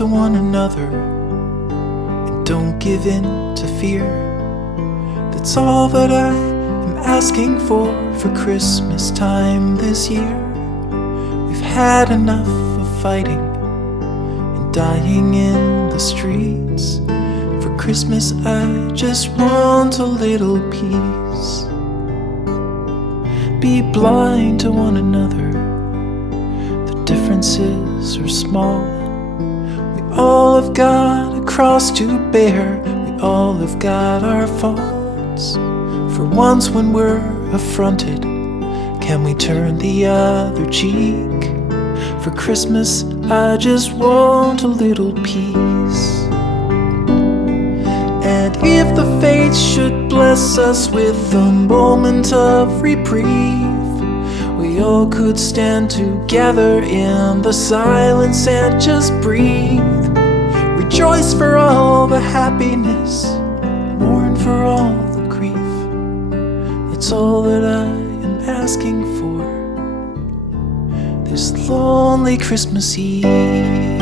to one another and don't give in to fear. That's all that I am asking for Christmas time this year. We've had enough of fighting and dying in the streets. For Christmas I just want a little peace. Be blind to one another, the differences are small. We all have got a cross to bear, we all have got our faults. For once when we're affronted, can we turn the other cheek? For Christmas I just want a little peace. And if the fates should bless us with a moment of reprieve, we all could stand together in the silence and just breathe. Rejoice for all the happiness, mourn for all the grief. It's all that I am asking for this lonely Christmas Eve.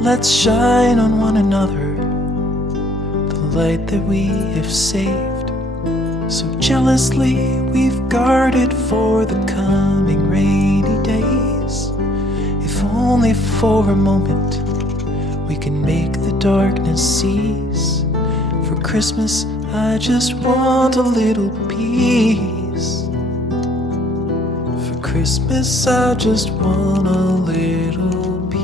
Let's shine on one another the light that we have saved. So jealously we've guarded for the coming rainy days. If only for a moment we can make the darkness cease. For Christmas I just want a little peace. For Christmas I just want a little peace.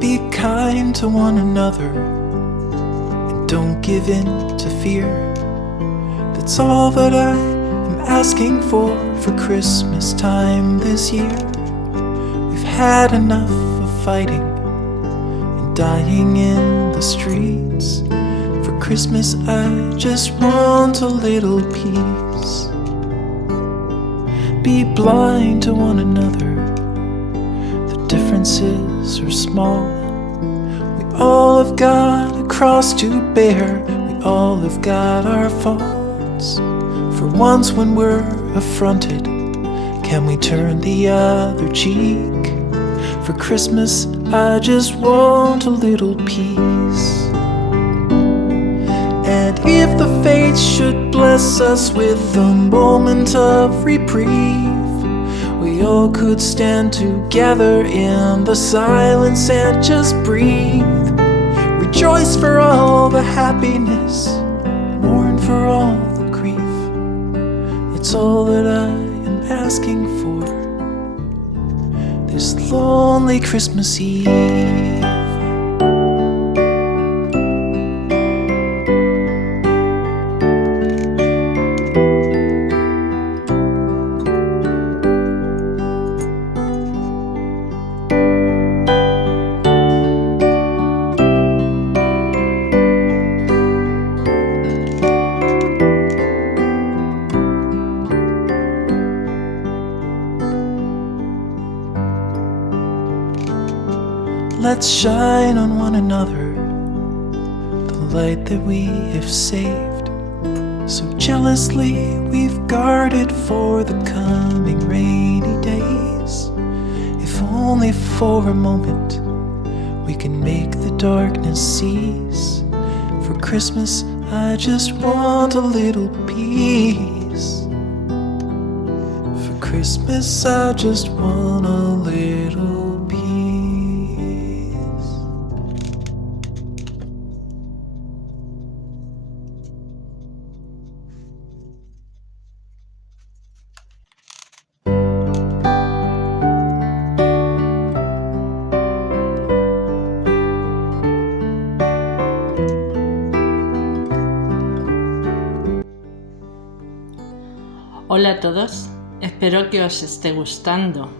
Be kind to one another and don't give in to fear. That's all that I am asking for Christmas time this year. We've had enough of fighting and dying in the streets. For Christmas I just want a little peace. Be blind to one another, the differences are small. We all have got a cross to bear, we all have got our faults. For once when we're affronted, can we turn the other cheek? For Christmas I just want a little peace. And if the fates should bless us with a moment of reprieve, we all could stand together in the silence and just breathe. Rejoice for all the happiness, mourn for all the grief. It's all that I am asking for this lonely Christmas Eve. Let's shine on one another the light that we have saved. So jealously we've guarded for the coming rainy days. If only for a moment we can make the darkness cease. For Christmas I just want a little peace. For Christmas I just want a little peace. Hola a todos, espero que os esté gustando.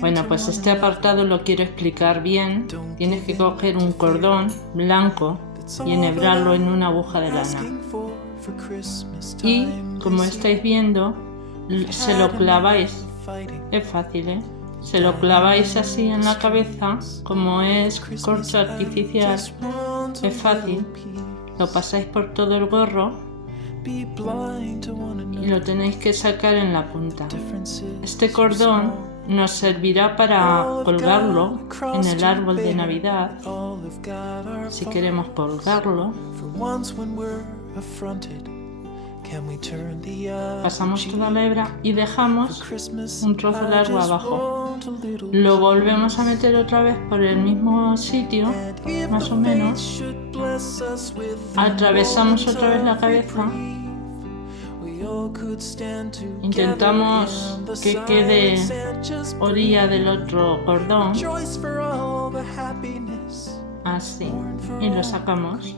Bueno, pues este apartado lo quiero explicar bien. Tienes que coger un cordón blanco y enhebrarlo en una aguja de lana. Y como estáis viendo, se lo claváis. Es fácil, ¿eh? Se lo claváis así en la cabeza, como es corcho artificial, es fácil. Lo pasáis por todo el gorro y lo tenéis que sacar en la punta. Este cordón nos servirá para colgarlo en el árbol de Navidad, si queremos colgarlo. Pasamos toda la hebra y dejamos un trozo largo abajo. Lo volvemos a meter otra vez por el mismo sitio, más o menos. Atravesamos otra vez la cabeza. Intentamos que quede orilla del otro cordón. Así. Y lo sacamos.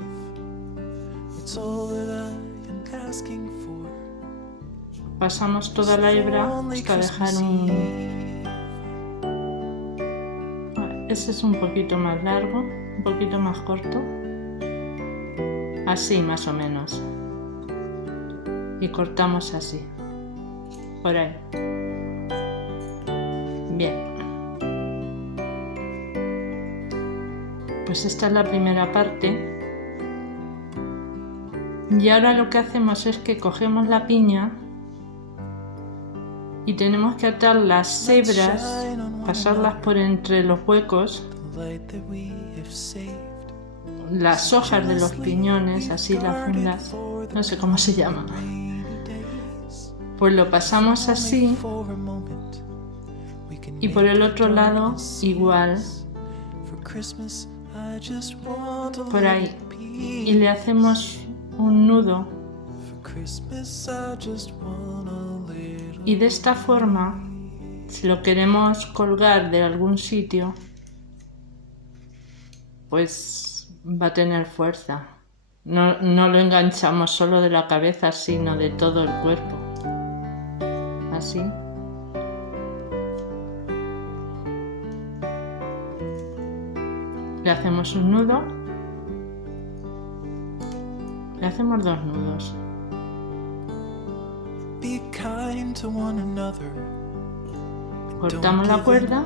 Pasamos toda la hebra hasta dejar un... Ese es un poquito más largo, un poquito más corto. Así más o menos. Y cortamos así. Por ahí. Bien. Pues esta es la primera parte. Y ahora lo que hacemos es que cogemos la piña y tenemos que atar las hebras, pasarlas por entre los huecos, las hojas de los piñones, así las fundas, no sé cómo se llama. Pues lo pasamos así y por el otro lado igual, por ahí, y le hacemos un nudo. Y de esta forma, si lo queremos colgar de algún sitio, pues va a tener fuerza. No lo enganchamos solo de la cabeza, sino de todo el cuerpo. Así. Le hacemos un nudo. Le hacemos dos nudos. Cortamos la cuerda.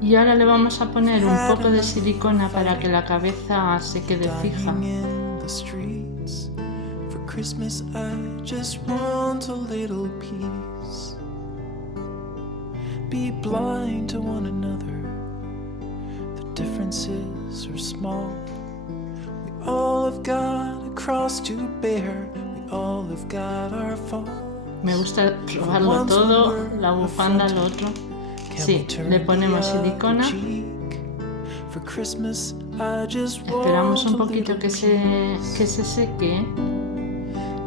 Y ahora le vamos a poner un poco de silicona para que la cabeza se quede fija. Be blind to one another. The differences are small. We all have got a cross to bear. We all have got our fall. Me gusta probarlo todo, la bufanda, lo otro. Sí, le ponemos silicona. Esperamos un poquito que se seque.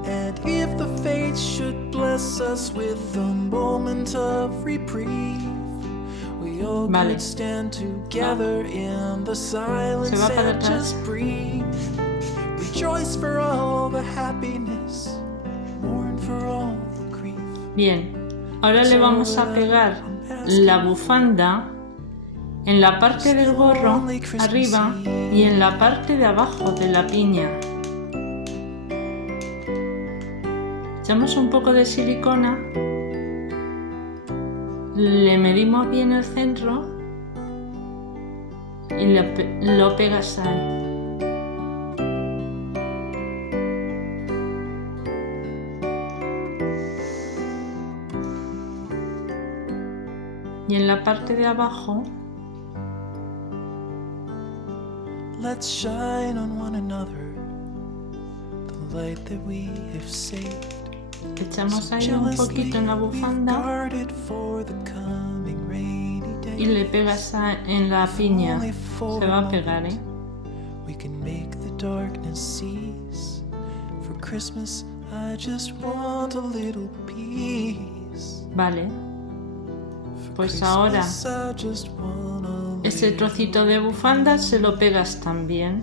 And if the fates should bless us with a moment of reprieve, we all could stand together in the silence and just breathe. Rejoice for all the happiness, mourn for all the grief. Bien, ahora le vamos a pegar la bufanda en la parte del gorro arriba y en la parte de abajo de la piña. Echamos un poco de silicona, le medimos bien el centro y lo pegas ahí. Y en la parte de abajo, let's shine on one another the light that we have saved. Echamos ahí un poquito en la bufanda y le pegas en la piña. Se va a pegar, ¿eh? Vale. Pues ahora ese trocito de bufanda se lo pegas también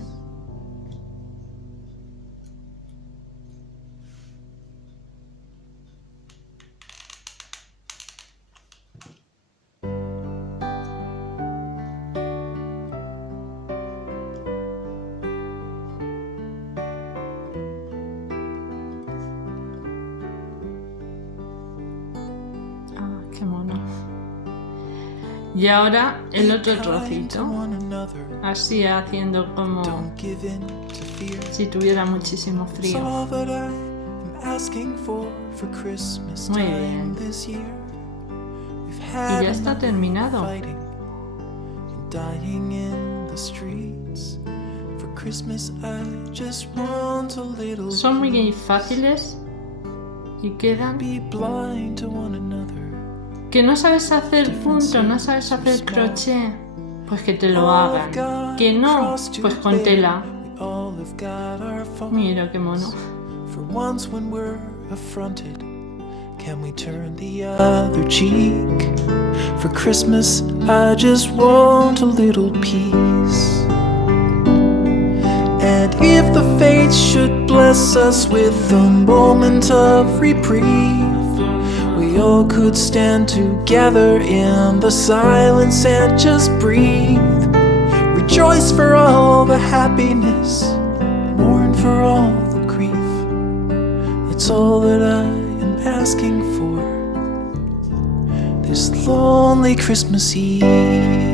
Y ahora el otro trocito, así haciendo como si tuviera muchísimo frío. Muy bien. Y ya está terminado. Son muy fáciles y quedan. Que no sabes hacer punto, no sabes hacer crochet, pues que te lo hagan. Que no, pues con tela. Mira qué mono. Can we turn the other cheek? For Christmas, I just want a little peace. And if the fates should bless us with a moment of reprieve, we all could stand together in the silence and just breathe. Rejoice for all the happiness, mourn for all the grief. That's all that I am asking for this lonely Christmas Eve.